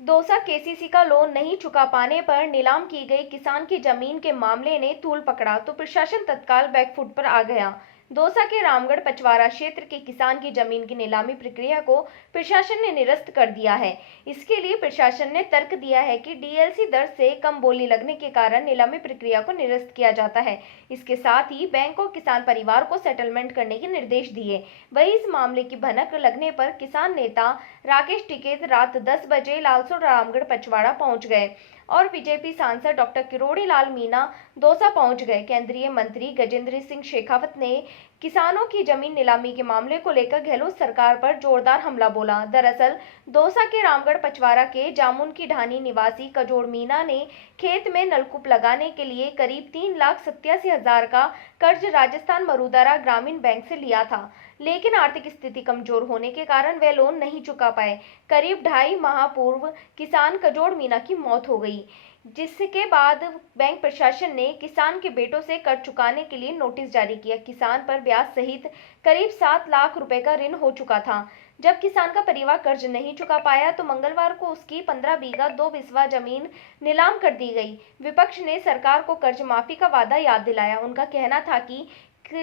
Dausa KCC का loan नहीं चुका पाने पर नीलाम की गई किसान की जमीन के मामले ने तूल पकड़ा तो प्रशासन तत्काल बैकफुट पर आ गया। दौसा के रामगढ़ पचवारा क्षेत्र के किसान की जमीन की नीलामी प्रक्रिया को प्रशासन ने निरस्त कर दिया है। इसके लिए प्रशासन ने तर्क दिया है कि डीएलसी दर से कम बोली लगने के कारण नीलामी प्रक्रिया को निरस्त किया जाता है। इसके साथ ही बैंक और किसान परिवार को सेटलमेंट करने के निर्देश दिए। वहीं इस मामले की भनक लगने पर किसान नेता राकेश टिकैत रात 10 बजे लालसोट रामगढ़ पचवाड़ा पहुंच गए और बीजेपी सांसद डॉक्टर किरोड़ी लाल मीणा दौसा पहुंच गए। केंद्रीय मंत्री गजेंद्र सिंह शेखावत ने किसानों की जमीन नीलामी के मामले को लेकर गहलोत सरकार पर जोरदार हमला बोला। दरअसल दौसा के रामगढ़ पचवाड़ा के जामुन की ढानी निवासी कजोड़ मीणा ने खेत में नलकूप लगाने के लिए करीब 3,87,000 का कर्ज राजस्थान मरूदारा ग्रामीण बैंक से लिया था, लेकिन आर्थिक स्थिति कमजोर होने के कारण वे लोन नहीं चुका पाए। करीब 2.5 माह पूर्व किसान कजोड़ मीणा की मौत हो गई, जिसके बाद बैंक प्रशासन ने किसान के बेटों से कर्ज चुकाने के लिए नोटिस जारी किया। किसान पर ब्याज सहित करीब 7 लाख रुपए का ऋण हो चुका था। जब किसान का परिवार कर्ज नहीं चुका पाया तो मंगलवार को उसकी 15 बीघा 2 बिस्वा जमीन नीलाम कर दी गई। विपक्ष ने सरकार को कर्ज माफी का वादा याद दिलाया। उनका कहना था कि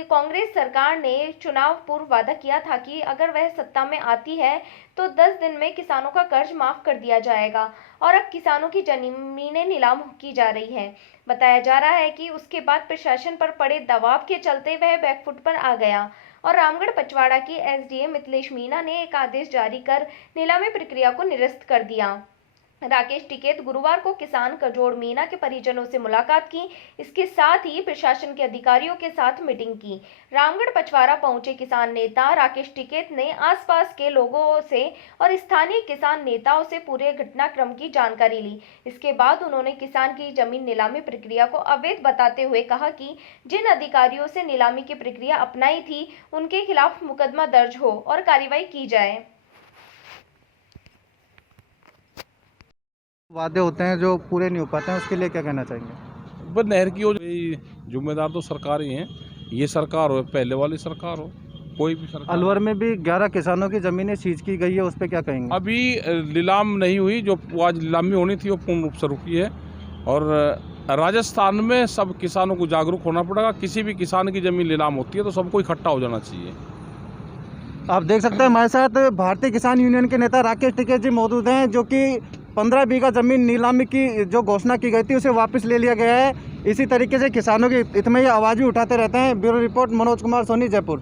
कांग्रेस सरकार ने चुनाव पूर्व वादा किया था कि अगर वह सत्ता में आती है तो 10 दिन में किसानों का कर्ज माफ कर दिया जाएगा और अब किसानों की जमीनें नीलाम की जा रही हैं। बताया जा रहा है कि उसके बाद प्रशासन पर पड़े दबाव के चलते वह बैकफुट पर आ गया और रामगढ़ पचवाड़ा की एसडीएम मिथिलेश मीणा ने एक आदेश जारी कर नीलामी प्रक्रिया को निरस्त कर दिया। राकेश टिकैत गुरुवार को किसान कजोड़ मीणा के परिजनों से मुलाकात की। इसके साथ ही प्रशासन के अधिकारियों के साथ मीटिंग की। रामगढ़ पचवाड़ा पहुंचे किसान नेता राकेश टिकैत ने आसपास के लोगों से और स्थानीय किसान नेताओं से पूरे घटनाक्रम की जानकारी ली। इसके बाद उन्होंने किसान की जमीन नीलामी प्रक्रिया को अवैध बताते हुए कहा कि जिन अधिकारियों से नीलामी की प्रक्रिया अपनाई थी उनके खिलाफ मुकदमा दर्ज हो और कार्रवाई की जाए। वादे होते हैं जो पूरे नहीं हो पाते हैं, उसके लिए क्या कहना चाहेंगे? बस नहर की जिम्मेदार तो सरकार ही है, ये सरकार हो पहले वाली सरकार हो कोई भी सरकार। अलवर में भी 11 किसानों की जमीनें सीज की गई है, उस पर क्या कहेंगे? अभी नीलाम नहीं हुई, जो आज नीलामी होनी थी वो पूर्ण रूप से रुकी है और राजस्थान में सब किसानों को जागरूक होना पड़ेगा। किसी भी किसान की जमीन नीलाम होती है तो सबको इकट्ठा हो जाना चाहिए। आप देख सकते हैं हमारे साथ भारतीय किसान यूनियन के नेता राकेश टिकैत जी मौजूद हैं, जो कि 15 बीघा जमीन नीलामी की जो घोषणा की गई थी उसे वापस ले लिया गया है। इसी तरीके से किसानों के हित में ये आवाज़ भी उठाते रहते हैं। Bureau report Manoj Kumar Soni, Jaipur.